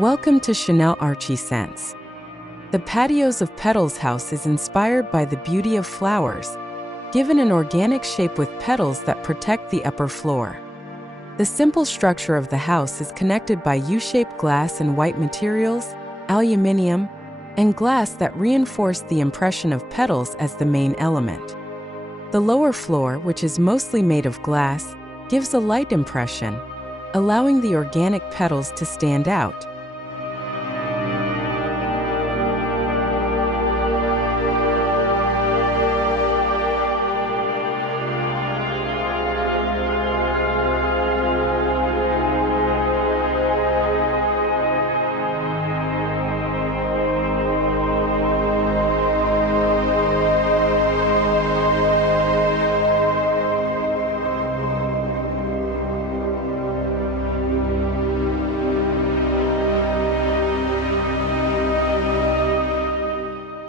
Welcome to Chanel Archiesense. The Patios of Petals house is inspired by the beauty of flowers, given an organic shape with petals that protect the upper floor. The simple structure of the house is connected by U-shaped glass and white materials, aluminum, and glass that reinforce the impression of petals as the main element. The lower floor, which is mostly made of glass, gives a light impression, allowing the organic petals to stand out.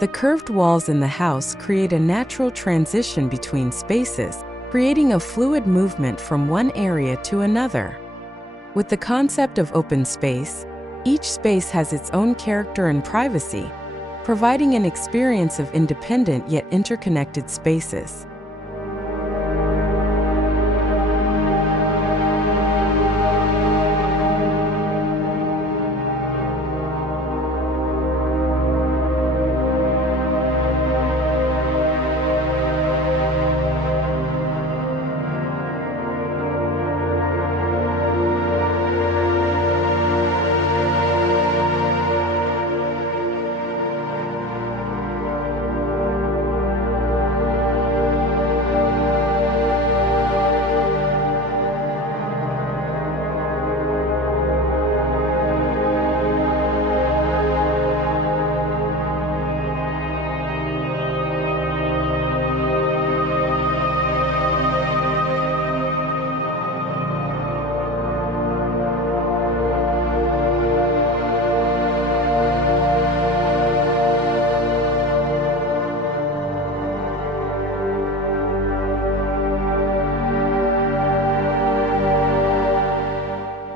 The curved walls in the house create a natural transition between spaces, creating a fluid movement from one area to another. With the concept of open space, each space has its own character and privacy, providing an experience of independent yet interconnected spaces.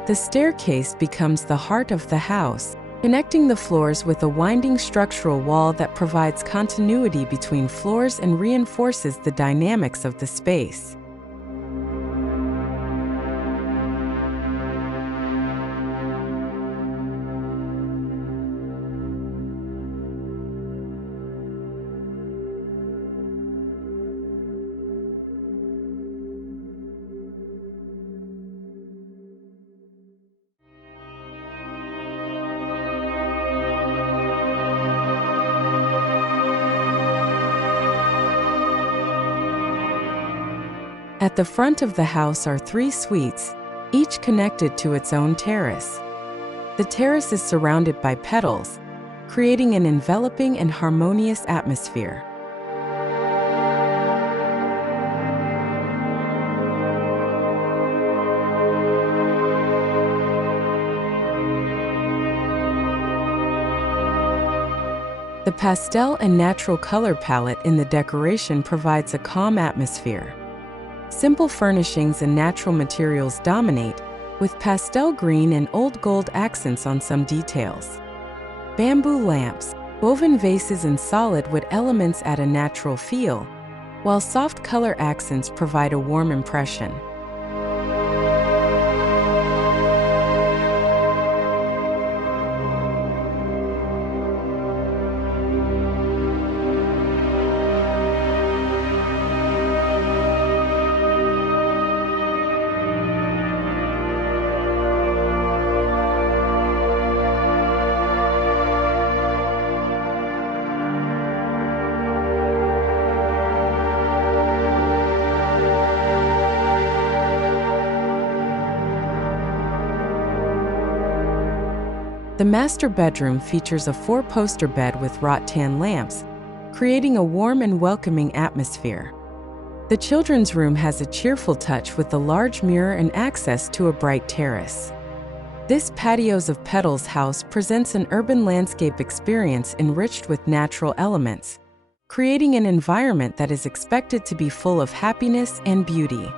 The staircase becomes the heart of the house, connecting the floors with a winding structural wall that provides continuity between floors and reinforces the dynamics of the space. At the front of the house are 3 suites, each connected to its own terrace. The terrace is surrounded by petals, creating an enveloping and harmonious atmosphere. The pastel and natural color palette in the decoration provides a calm atmosphere. Simple furnishings and natural materials dominate, with pastel green and old gold accents on some details. Bamboo lamps, woven vases and solid wood elements add a natural feel, while soft color accents provide a warm impression. The master bedroom features a 4-poster bed with wrought tan lamps, creating a warm and welcoming atmosphere. The children's room has a cheerful touch with a large mirror and access to a bright terrace. This Patios of Petals house presents an urban landscape experience enriched with natural elements, creating an environment that is expected to be full of happiness and beauty.